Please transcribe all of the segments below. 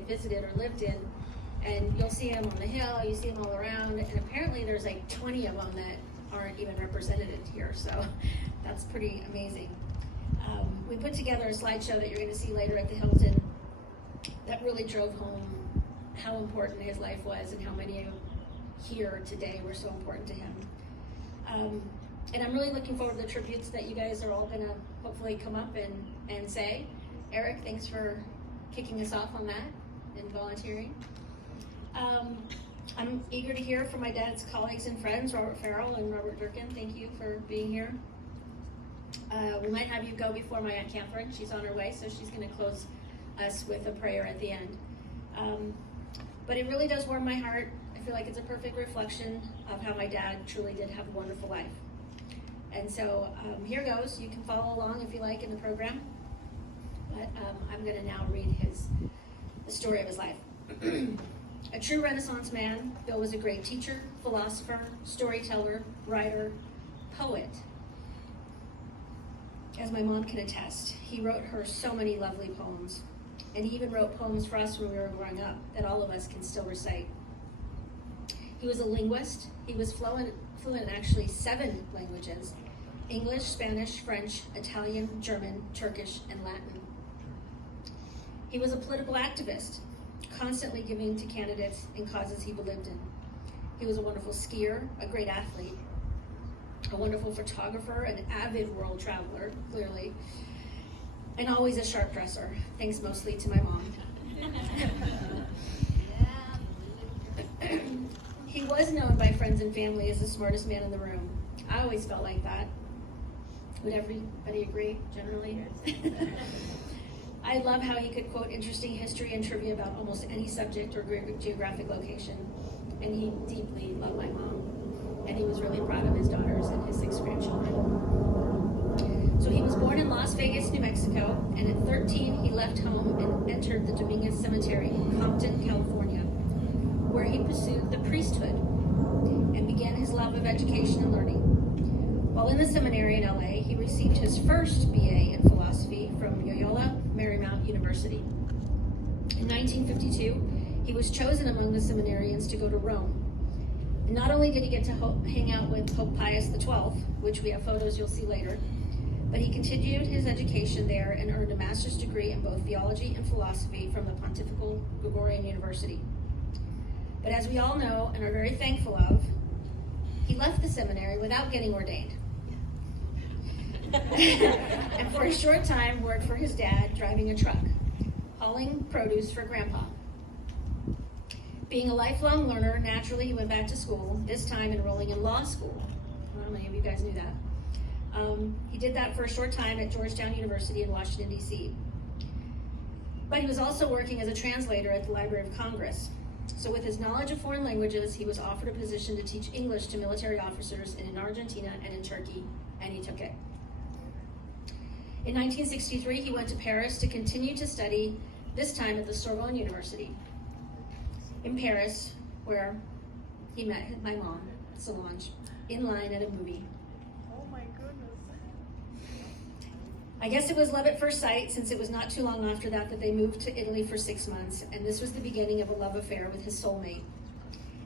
had visited or lived in. And you'll see them on the hill, you see them all around, and apparently there's like 20 of them that aren't even represented here, so that's pretty amazing. We put together a slideshow that you're going to see later at the Hilton that really drove home how important his life was and how many here today were so important to him. And I'm really looking forward to the tributes that you guys are all going to hopefully come up and say. Eric, thanks for kicking us off on that and volunteering. I'm eager to hear from my dad's colleagues and friends, Robert Farrell and Robert Durkin. Thank you for being here. We might have you go before my Aunt Catherine. She's on her way, so she's going to close us with a prayer at the end. But it really does warm my heart. I feel like it's a perfect reflection of how my dad truly did have a wonderful life. And so here goes. You can follow along if you like in the program. But I'm going to now read the story of his life. A true Renaissance man, Bill was a great teacher, philosopher, storyteller, writer, poet. As my mom can attest, he wrote her so many lovely poems. And he even wrote poems for us when we were growing up that all of us can still recite. He was a linguist. He was fluent in actually 7 languages: English, Spanish, French, Italian, German, Turkish, and Latin. He was a political activist, constantly giving to candidates and causes he believed in. He was a wonderful skier, a great athlete, a wonderful photographer, an avid world traveler, clearly, and always a sharp dresser, thanks mostly to my mom. He was known by friends and family as the smartest man in the room. I always felt like that. Would everybody agree, generally? I love how he could quote interesting history and trivia about almost any subject or geographic location. And he deeply loved my mom. And he was really proud of his daughters and his 6 grandchildren. So he was born in Las Vegas, New Mexico, and at 13 he left home and entered the Dominguez Cemetery in Compton, California, where he pursued the priesthood and began his love of education and learning. While in the seminary in LA, he received his first BA in philosophy from Loyola Marymount University. In 1952, he was chosen among the seminarians to go to Rome. And not only did he get to hang out with Pope Pius XII, which we have photos you'll see later, but he continued his education there and earned a master's degree in both theology and philosophy from the Pontifical Gregorian University. But as we all know and are very thankful of, he left the seminary without getting ordained. And for a short time worked for his dad driving a truck, hauling produce for Grandpa. Being a lifelong learner, naturally he went back to school, this time enrolling in law school. I don't know how many of you guys knew that. He did that for a short time at Georgetown University in Washington, D.C. But he was also working as a translator at the Library of Congress. So with his knowledge of foreign languages, he was offered a position to teach English to military officers in Argentina and in Turkey, and he took it. In 1963, he went to Paris to continue to study, this time at the Sorbonne University. In Paris, where he met my mom, Solange, in line at a movie. Oh my goodness. I guess it was love at first sight, since it was not too long after that they moved to Italy for 6 months, and this was the beginning of a love affair with his soulmate,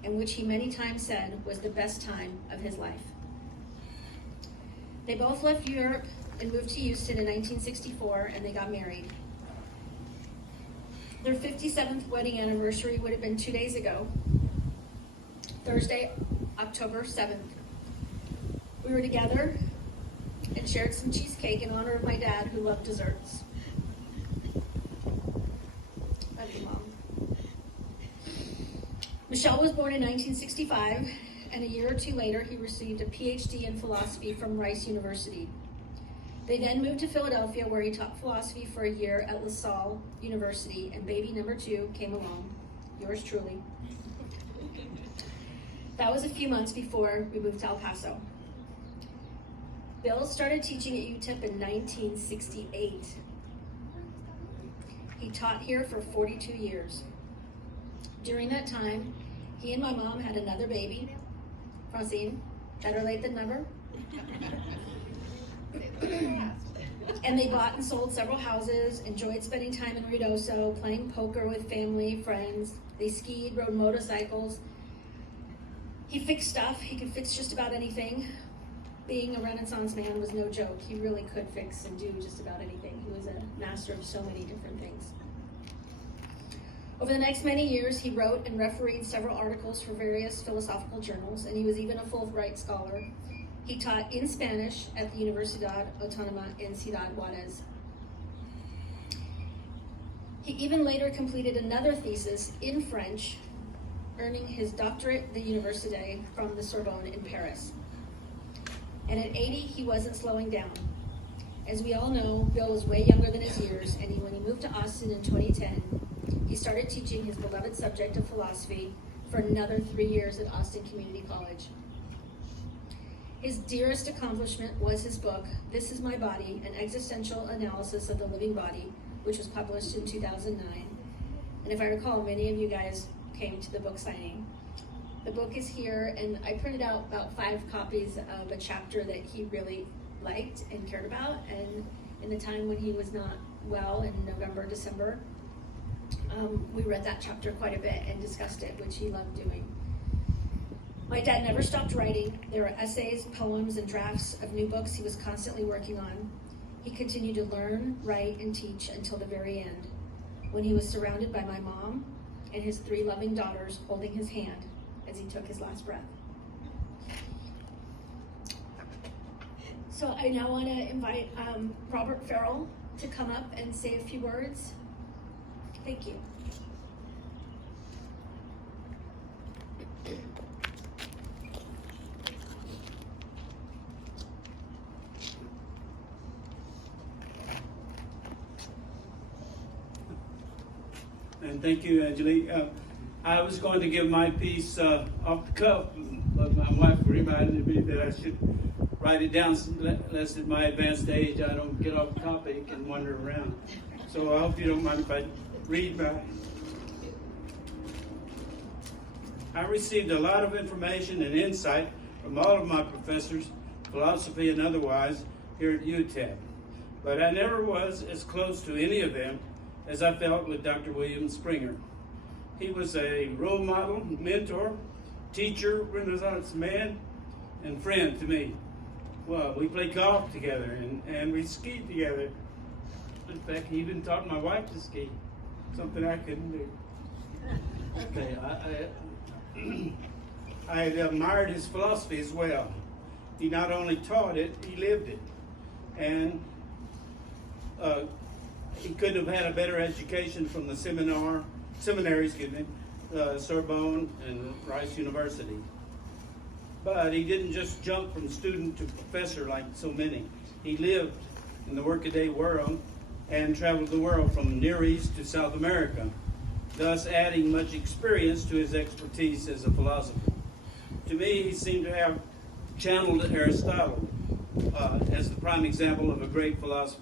and which he many times said was the best time of his life. They both left Europe and moved to Houston in 1964, and they got married. Their 57th wedding anniversary would have been 2 days ago, Thursday, October 7th. We were together and shared some cheesecake in honor of my dad, who loved desserts. Love you, Mom. Michelle was born in 1965, and a year or 2 later, he received a PhD in philosophy from Rice University. They then moved to Philadelphia, where he taught philosophy for a year at LaSalle University, and baby number 2 came along, yours truly. That was a few months before we moved to El Paso. Bill started teaching at UTEP in 1968. He taught here for 42 years. During that time, he and my mom had another baby, Francine, better late than never. And they bought and sold several houses, enjoyed spending time in Ruidoso, playing poker with family, friends. They skied, rode motorcycles. He fixed stuff. He could fix just about anything. Being a Renaissance man was no joke. He really could fix and do just about anything. He was a master of so many different things. Over the next many years, he wrote and refereed several articles for various philosophical journals, and he was even a Fulbright scholar. He taught in Spanish at the Universidad Autónoma in Ciudad Juárez. He even later completed another thesis in French, earning his doctorate at the Université from the Sorbonne in Paris. And at 80, he wasn't slowing down. As we all know, Bill was way younger than his years, and when he moved to Austin in 2010, he started teaching his beloved subject of philosophy for another 3 years at Austin Community College. His dearest accomplishment was his book, This Is My Body, An Existential Analysis of the Living Body, which was published in 2009. And if I recall, many of you guys came to the book signing. The book is here, and I printed out about 5 copies of a chapter that he really liked and cared about, and in the time when he was not well in November, December, we read that chapter quite a bit and discussed it, which he loved doing. My dad never stopped writing. There were essays, poems, and drafts of new books he was constantly working on. He continued to learn, write, and teach until the very end, when he was surrounded by my mom and his 3 loving daughters holding his hand as he took his last breath. So I now want to invite Robert Farrell to come up and say a few words. Thank you. And thank you, Angelique. I was going to give my piece off the cuff, but my wife reminded me that I should write it down, lest at my advanced age I don't get off topic and wander around. So I hope you don't mind if I read my... I received a lot of information and insight from all of my professors, philosophy and otherwise, here at UTEP. But I never was as close to any of them as I felt with Dr. William Springer. He was a role model, mentor, teacher, Renaissance man, and friend to me. Well, we played golf together and we skied together. In fact, he even taught my wife to ski, something I couldn't do. Okay, I admired his philosophy as well. He not only taught it, he lived it. And he couldn't have had a better education from the seminary, Sorbonne and Rice University. But he didn't just jump from student to professor like so many. He lived in the workaday world and traveled the world from Near East to South America, thus adding much experience to his expertise as a philosopher. To me, he seemed to have channeled Aristotle as the prime example of a great philosopher.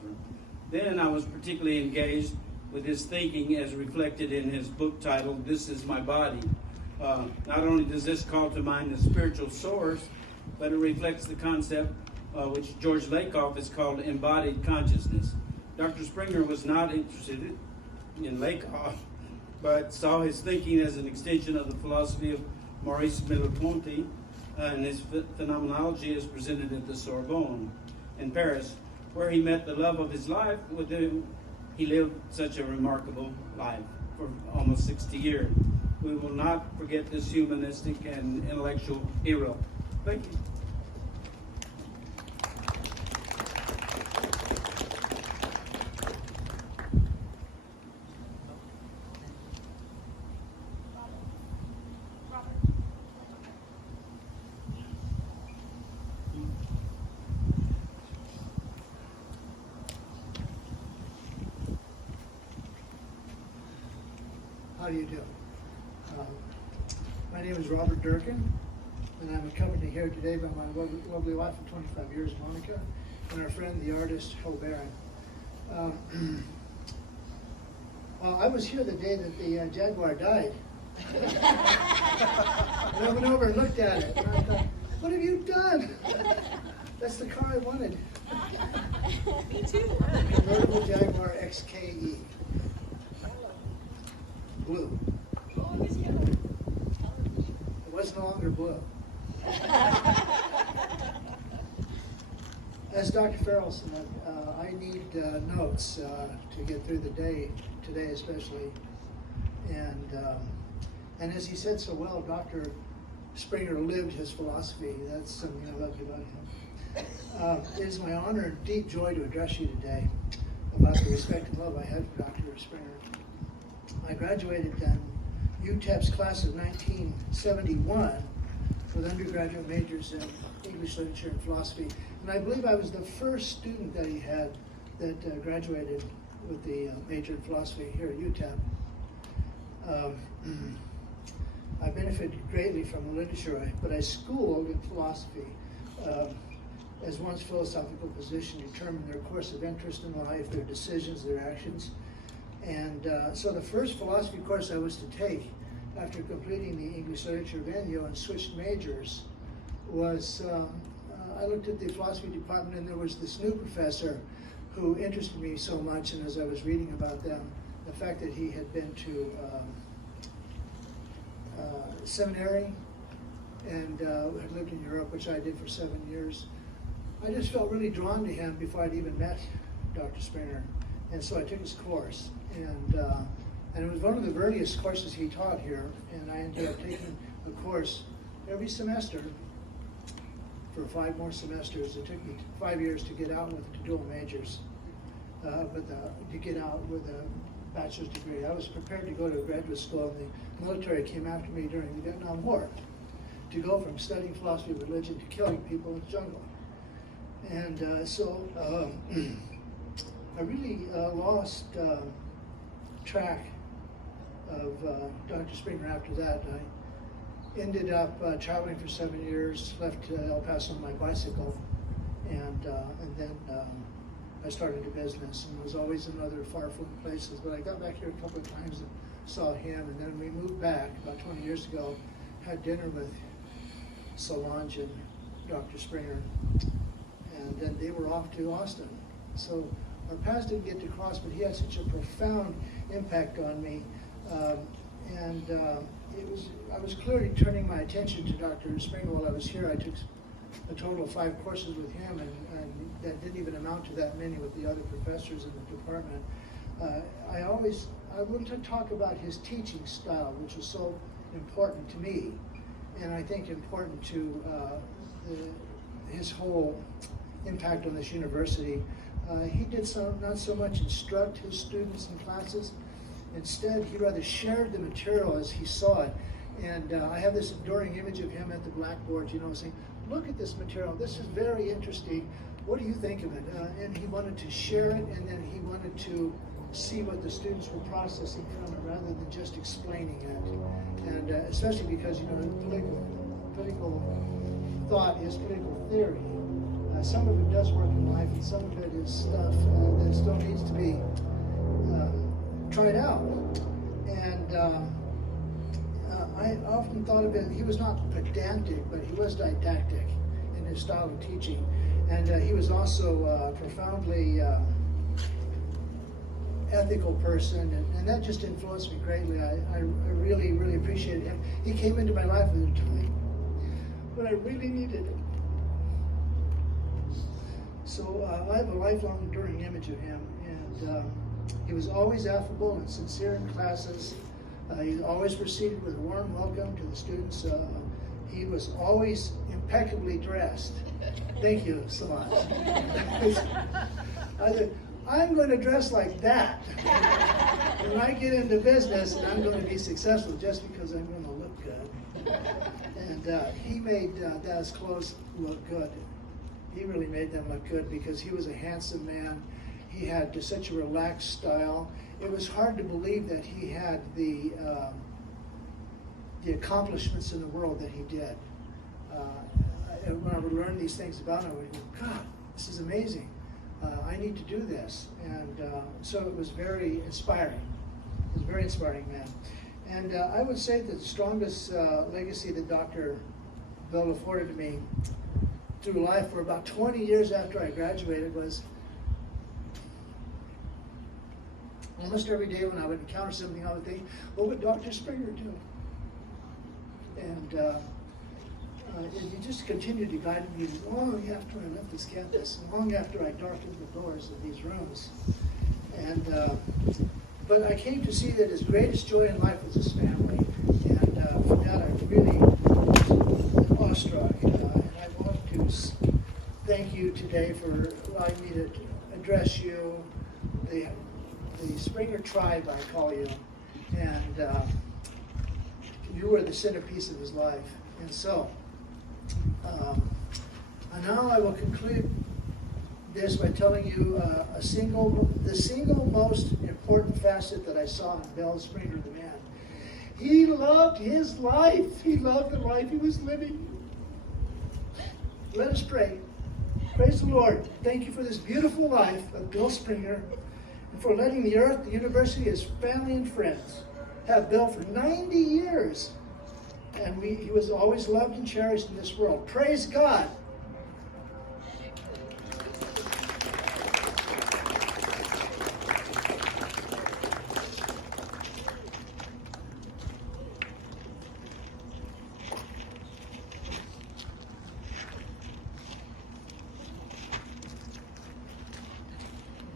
Then I was particularly engaged with his thinking as reflected in his book titled, This Is My Body. Not only does this call to mind the spiritual source, but it reflects the concept which George Lakoff has called embodied consciousness. Dr. Springer was not interested in Lakoff, but saw his thinking as an extension of the philosophy of Maurice Merleau-Ponty, and his phenomenology is presented at the Sorbonne in Paris, where he met the love of his life, with whom he lived such a remarkable life for almost 60 years. We will not forget this humanistic and intellectual hero. Thank you. How do you do? My name is Robert Durkin, and I'm accompanied here today by my lovely wife of 25 years, Monica, and our friend, the artist, Ho Barron. Well, I was here the day that the Jaguar died. And I went over and looked at it, and I thought, what have you done? That's the car I wanted. Me too. Convertible Jaguar XKE. Blue. Oh, it was yellow. It was no longer blue. As Dr. Farrell said, I need notes to get through the day, today especially. And as he said so well, Dr. Springer lived his philosophy. That's something I love about him. It is my honor and deep joy to address you today about the respect and love I have for Dr. Springer. I graduated in UTEP's class of 1971 with undergraduate majors in English literature and philosophy. And I believe I was the first student that he had that graduated with the major in philosophy here at UTEP. I benefited greatly from the literature, but I schooled in philosophy as one's philosophical position determined their course of interest in life, their decisions, their actions. And so the first philosophy course I was to take after completing the English literature venue and switched majors was, I looked at the philosophy department and there was this new professor who interested me so much, and as I was reading about them, the fact that he had been to seminary and had lived in Europe, which I did for 7 years. I just felt really drawn to him before I'd even met Dr. Springer, and so I took his course, and it was one of the earliest courses he taught here, and I ended up taking a course every semester for 5 more semesters. It took me 5 years to get out with the dual majors, to get out with a bachelor's degree. I was prepared to go to graduate school, and the military came after me during the Vietnam War to go from studying philosophy of religion to killing people in the jungle. And so I really lost track of Dr. Springer after that. I ended up traveling for 7 years, left El Paso on my bicycle, and then I started a business and was always in other far-flung places. But I got back here a couple of times and saw him, and then we moved back about 20 years ago, had dinner with Solange and Dr. Springer, and then they were off to Austin. So our paths didn't get to cross, but he had such a profound impact on me. I was clearly turning my attention to Dr. Springer while I was here. I took a total of 5 courses with him, and that didn't even amount to that many with the other professors in the department. I wanted to talk about his teaching style, which was so important to me, and I think important to his whole impact on this university. He did not so much instruct his students in classes. Instead, he rather shared the material as he saw it. And I have this enduring image of him at the blackboard, saying, look at this material. This is very interesting. What do you think of it? And he wanted to share it, and then he wanted to see what the students were processing from it rather than just explaining it. And especially because, political thought is political theory. Some of it does work in life, and some of it is stuff that still needs to be tried out. And I often thought of it, he was not pedantic, but he was didactic in his style of teaching. And he was also a profoundly ethical person, and that just influenced me greatly. I really, really appreciated him. He came into my life at a time when I really needed it. So I have a lifelong enduring image of him, and he was always affable and sincere in classes. He always proceeded with a warm welcome to the students. He was always impeccably dressed. Thank you so much. I said, I'm going to dress like that when I get into business, and I'm going to be successful just because I'm going to look good. And he made those clothes look good. He really made them look good because he was a handsome man. He had such a relaxed style. It was hard to believe that he had the accomplishments in the world that he did. When I would learn these things about him, I would go, God, this is amazing. I need to do this. And so it was very inspiring. He was a very inspiring man. And I would say that the strongest legacy that Dr. Bell afforded to me through life for about 20 years after I graduated was almost every day when I would encounter something, I would think, what would Dr. Springer do? And he just continued to guide me long after I left this campus, long after I darkened the doors of these rooms. And but I came to see that his greatest joy in life was his family. And for that, I really was awestruck. And I want to thank you today for allowing me to address you, the Springer tribe, I call you. And you were the centerpiece of his life. And so, and now I will conclude this by telling you the single most important facet that I saw in Bill Springer, the man. He loved his life. He loved the life he was living. Let us pray. Praise the Lord. Thank you for this beautiful life of Bill Springer and for letting the earth, the university, his family and friends have Bill for 90 years. And he was always loved and cherished in this world. Praise God.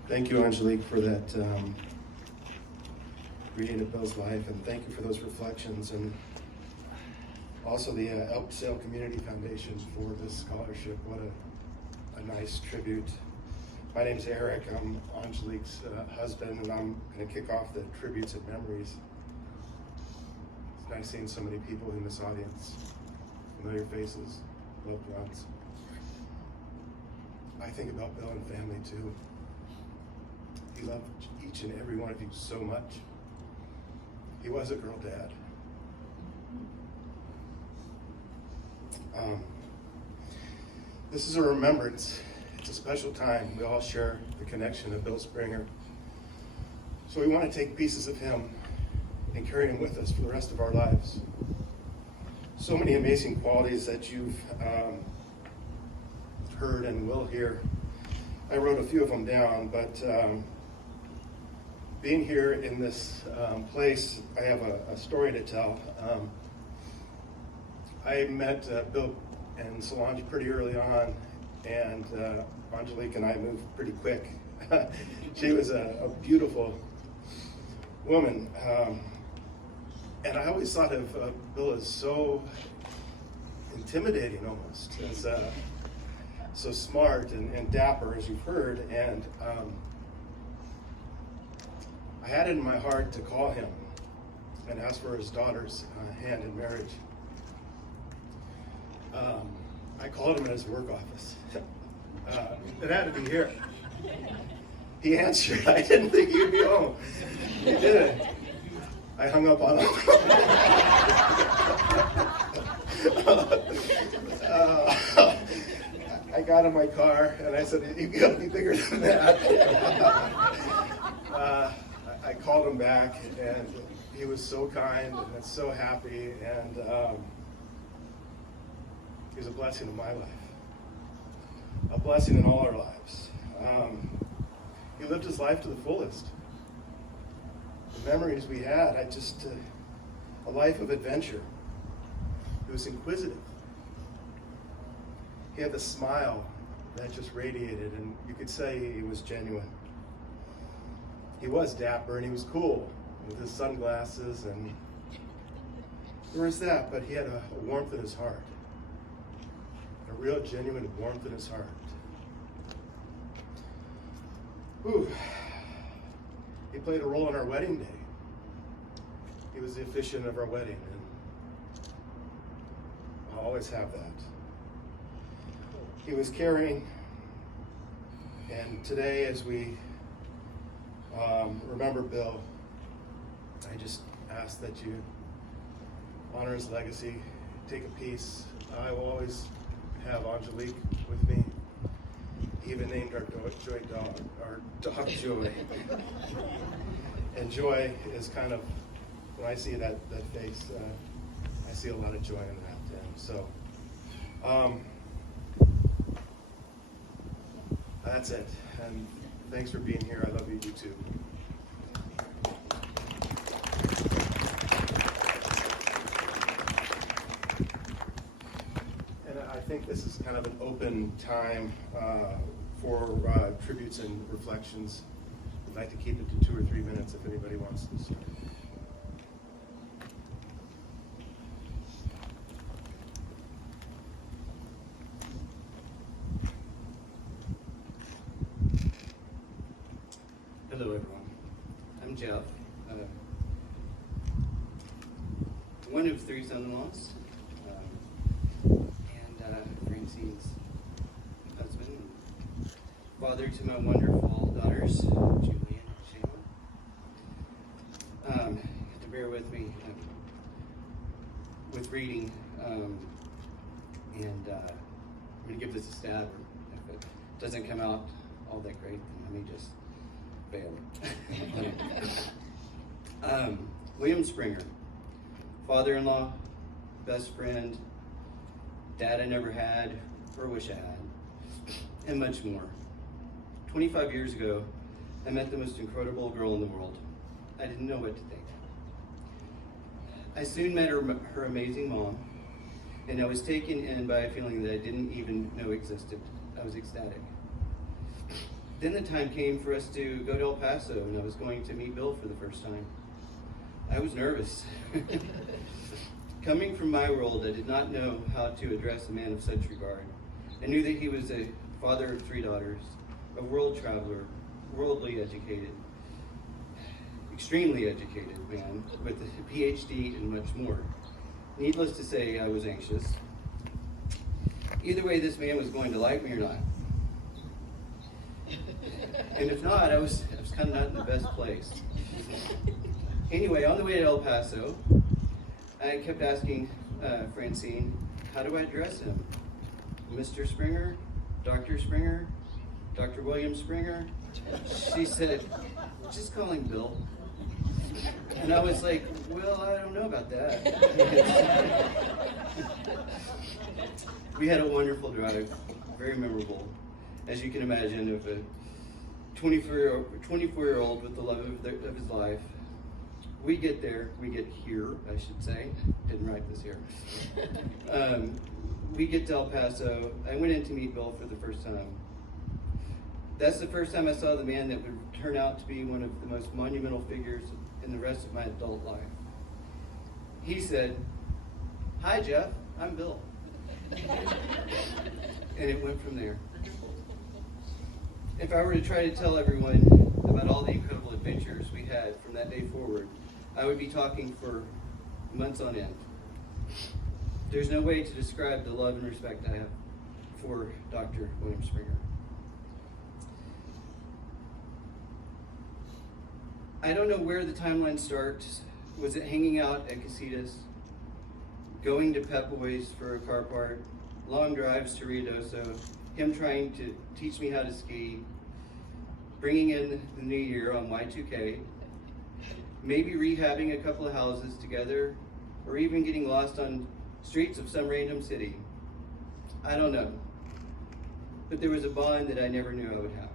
Thank you, Angelique, for that reading of Bill's life, and thank you for those reflections, and also the Elk Sale Community Foundation for this scholarship. What a nice tribute. My name's Eric. I'm Angelique's husband, and I'm going to kick off the tributes and memories. It's nice seeing so many people in this audience, familiar faces, loved ones. I think about Bill and family too. He loved each and every one of you so much. He was a girl dad. This is a remembrance. It's a special time. We all share the connection of Bill Springer. So we want to take pieces of him and carry him with us for the rest of our lives. So many amazing qualities that you've heard and will hear. I wrote a few of them down, but being here in this place, I have a story to tell. I met Bill and Solange pretty early on, and Angelique and I moved pretty quick. She was a beautiful woman, and I always thought of Bill as so intimidating almost, as so smart and dapper, as you've heard, and I had it in my heart to call him and ask for his daughter's hand in marriage. I called him at his work office. It had to be here. He answered. I didn't think he'd be home. He did. I hung up on him. I got in my car and I said, "You've got to be bigger than that." I called him back, and he was so kind and so happy, and he was a blessing in my life, a blessing in all our lives. He lived his life to the fullest. The memories we had, a life of adventure. He was inquisitive. He had the smile that just radiated, and you could say he was genuine. He was dapper, and he was cool with his sunglasses, and there was that, but he had a warmth in his heart, a real genuine warmth in his heart. Ooh. He played a role in our wedding day. He was the officiant of our wedding, and I'll always have that. He was caring, and today, as we remember Bill, I just ask that you honor his legacy, take a piece. I will always have Angelique with me. He even named our dog Joy. And Joy is kind of, when I see that face, I see a lot of joy in that. And so, That's it. And thanks for being here. I love you, too. And I think this is kind of an open time for tributes and reflections. I'd like to keep it to 2 or 3 minutes if anybody wants to start. Hello, everyone. I'm Jeff, one of 3 son-in-laws, and Francine's husband, father to my wonderful daughters, Julie and Shayla. You have to bear with me with reading, and I'm going to give this a stab. If it doesn't come out all that great, then let me just fail. William Springer, father-in-law, best friend, dad I never had or wish I had, and much more. 25 years ago, I met the most incredible girl in the world. I didn't know what to think. I soon met her amazing mom, and I was taken in by a feeling that I didn't even know existed. I was ecstatic. Then the time came for us to go to El Paso, and I was going to meet Bill for the first time. I was nervous. Coming from my world, I did not know how to address a man of such regard. I knew that he was a father of 3 daughters, a world traveler, worldly educated, extremely educated man with a PhD and much more. Needless to say, I was anxious. Either way, this man was going to like me or not. And if not, I was kind of not in the best place. Anyway, on the way to El Paso, I kept asking Francine, how do I address him? Mr. Springer? Dr. Springer? Dr. William Springer? She said, just call him Bill. And I was like, well, I don't know about that. We had a wonderful drive, very memorable. As you can imagine, of a 24-year-old with the love of his life. We get there, we get here, I should say. Didn't write this here. We get to El Paso. I went in to meet Bill for the first time. That's the first time I saw the man that would turn out to be one of the most monumental figures in the rest of my adult life. He said, "Hi, Jeff, I'm Bill." And it went from there. If I were to try to tell everyone about all the incredible adventures we had from that day forward, I would be talking for months on end. There's no way to describe the love and respect I have for Dr. William Springer. I don't know where the timeline starts. Was it hanging out at casitas, going to Pep Boys for a car part, long drives to Ruidoso, him trying to teach me how to ski, bringing in the new year on Y2K, maybe rehabbing a couple of houses together, or even getting lost on streets of some random city? I don't know. But there was a bond that I never knew I would have.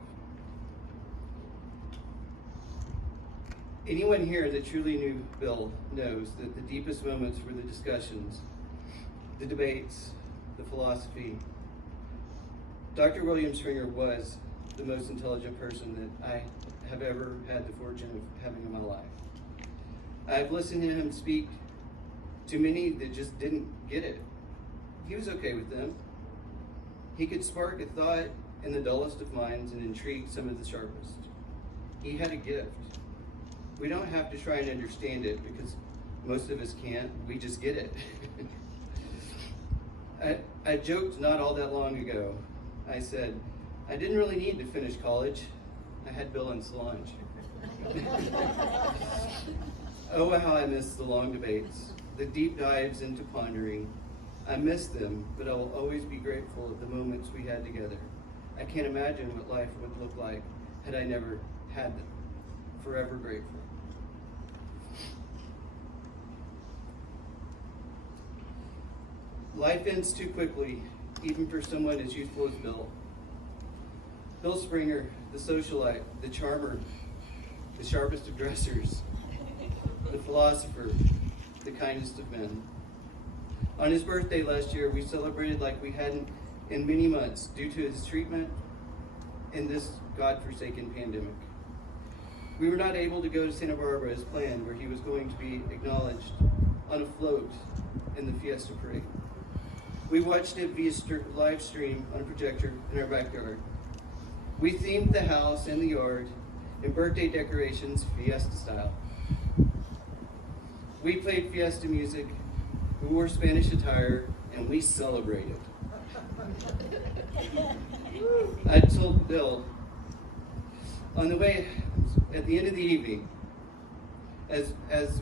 Anyone here that truly knew Bill knows that the deepest moments were the discussions, the debates, the philosophy. Dr. William Springer was the most intelligent person that I have ever had the fortune of having in my life. I've listened to him speak to many that just didn't get it. He was okay with them. He could spark a thought in the dullest of minds and intrigue some of the sharpest. He had a gift. We don't have to try and understand it because most of us can't. We just get it. I joked not all that long ago. I said, I didn't really need to finish college. I had Bill and Solange. Oh, how I miss the long debates, the deep dives into pondering. I miss them, but I will always be grateful of the moments we had together. I can't imagine what life would look like had I never had them. Forever grateful. Life ends too quickly, even for someone as youthful as Bill. Bill Springer, the socialite, the charmer, the sharpest of dressers, the philosopher, the kindest of men. On his birthday last year, we celebrated like we hadn't in many months due to his treatment in this godforsaken pandemic. We were not able to go to Santa Barbara as planned, where he was going to be acknowledged on a float in the Fiesta Parade. We watched it via live stream on a projector in our backyard. We themed the house and the yard in birthday decorations, Fiesta style. We played Fiesta music, we wore Spanish attire, and we celebrated. I told Bill, on the way, at the end of the evening, as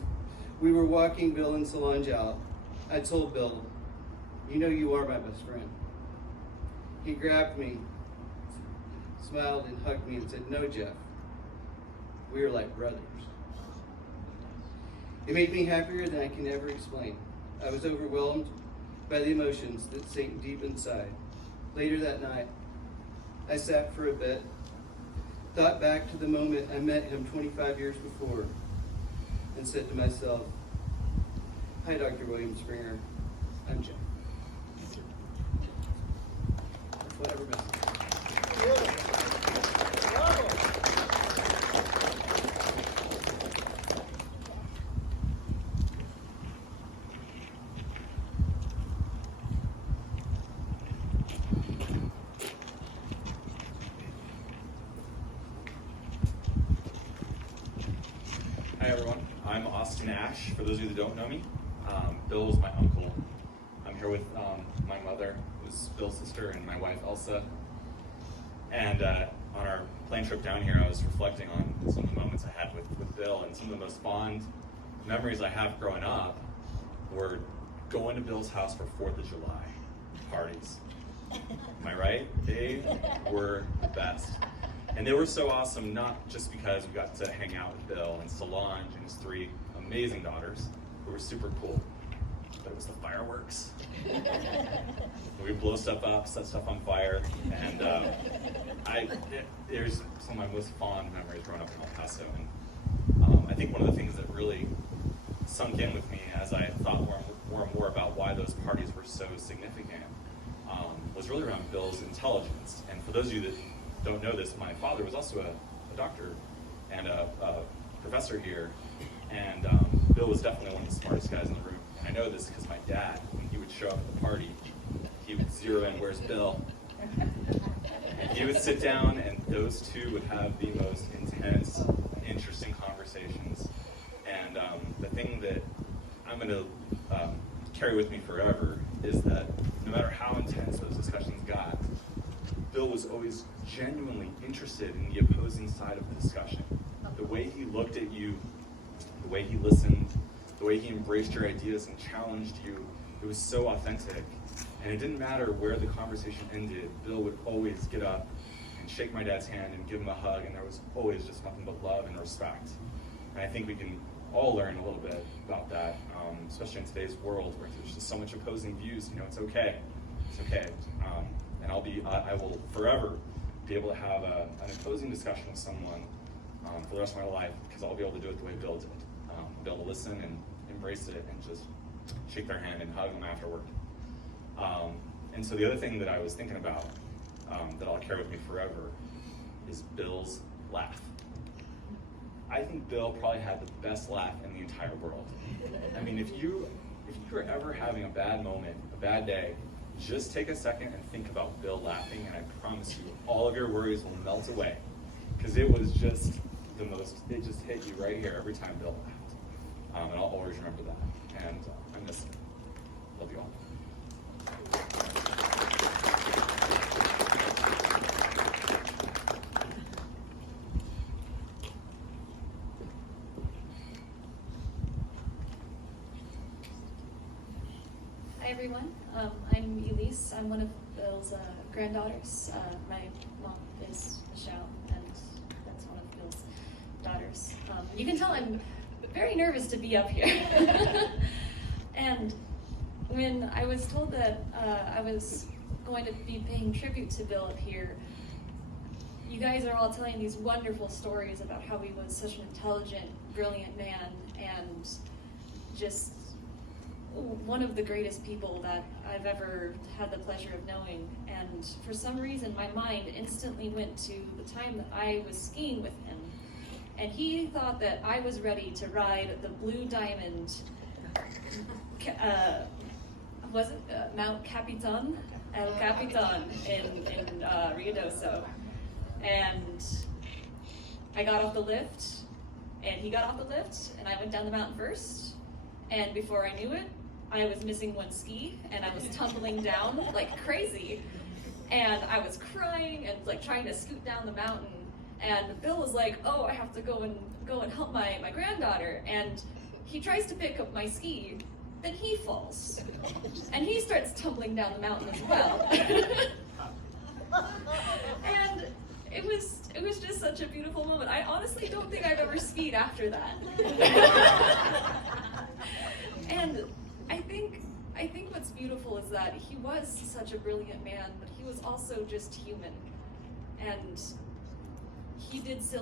we were walking Bill and Solange out, I told Bill, you know you are my best friend. He grabbed me, smiled and hugged me and said, no, Jeff, we are like brothers. It made me happier than I can ever explain. I was overwhelmed by the emotions that sank deep inside. Later that night, I sat for a bit, thought back to the moment I met him 25 years before, and said to myself, hi, Dr. William Springer, I'm Jeff. That's what I remember. Hi everyone, I'm Austin Ash. For those of you that don't know me, Bill was my uncle. I'm here with my mother, who's Bill's sister, and my wife Elsa. And on our plane trip down here, I was reflecting on some of the moments I had with Bill, and some of the most fond memories I have growing up were going to Bill's house for 4th of July parties. Am I right? They were the best. And they were so awesome, not just because we got to hang out with Bill and Solange and his 3 amazing daughters, who were super cool, but it was the fireworks. We'd blow stuff up, set stuff on fire, and there's some of my most fond memories growing up in El Paso. And I think one of the things that really sunk in with me as I thought more and more about why those parties were so significant was really around Bill's intelligence. And for those of you that don't know this, my father was also a doctor and a professor here, and Bill was definitely one of the smartest guys in the room. And I know this because my dad, when he would show up at the party, he would zero in, where's Bill? And he would sit down, and those two would have the most intense, interesting conversations. And the thing that I'm going to carry with me forever is that no matter how intense those discussions got, Bill was always genuinely interested in the opposing side of the discussion. The way he looked at you, the way he listened, the way he embraced your ideas and challenged you, it was so authentic. And it didn't matter where the conversation ended, Bill would always get up and shake my dad's hand and give him a hug, and there was always just nothing but love and respect. And I think we can all learn a little bit about that, especially in today's world where there's just so much opposing views. You know, it's okay. It's okay. And I will forever be able to have an opposing discussion with someone for the rest of my life, because I'll be able to do it the way Bill did. Be able to listen and embrace it and just shake their hand and hug them afterward. And so the other thing that I was thinking about that I'll carry with me forever is Bill's laugh. I think Bill probably had the best laugh in the entire world. I mean, if you were ever having a bad moment, a bad day, just take a second and think about Bill laughing, and I promise you, all of your worries will melt away. Because it was just it just hit you right here every time Bill laughed. And I'll always remember that. And I miss him. Love you all. Hi everyone, I'm Elise. I'm one of Bill's granddaughters. My mom is Michelle, and that's one of Bill's daughters. You can tell I'm very nervous to be up here. And when I was told that I was going to be paying tribute to Bill up here, you guys are all telling these wonderful stories about how he was such an intelligent, brilliant man, and just one of the greatest people that I've ever had the pleasure of knowing. And for some reason, my mind instantly went to the time that I was skiing with him. And he thought that I was ready to ride the Blue Diamond, Mount Capitan, El Capitan in Ruidoso. And I got off the lift, and he got off the lift, and I went down the mountain first. And before I knew it, I was missing one ski, and I was tumbling down like crazy. And I was crying and like trying to scoot down the mountain. And Bill was like, "Oh, I have to go and help my granddaughter." And he tries to pick up my ski, then he falls, and he starts tumbling down the mountain as well. And it was just such a beautiful moment. I honestly don't think I've ever skied after that. And I think what's beautiful is that he was such a brilliant man, but he was also just human, and he did silly